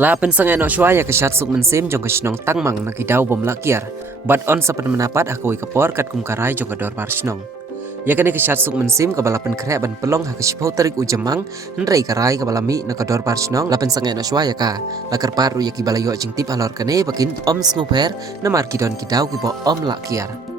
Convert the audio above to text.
La pensang eno shwa ya keshat suk mensim jong kesnong tangmang na kidau bom lakiar. Bat on sapan menapat akui kapor kat kumkarai jong kador barsnong. Ya kene keshat suk mensim kabala penkrek ban pelong ha keshipau tarik ujemang nrei karai kabala mi na kador barsnong la pensang eno shwa ya ka. La kerparu ya kibala yo jing tip alor kene bakin om snuper na mar kidon kidau kibo om lakiar.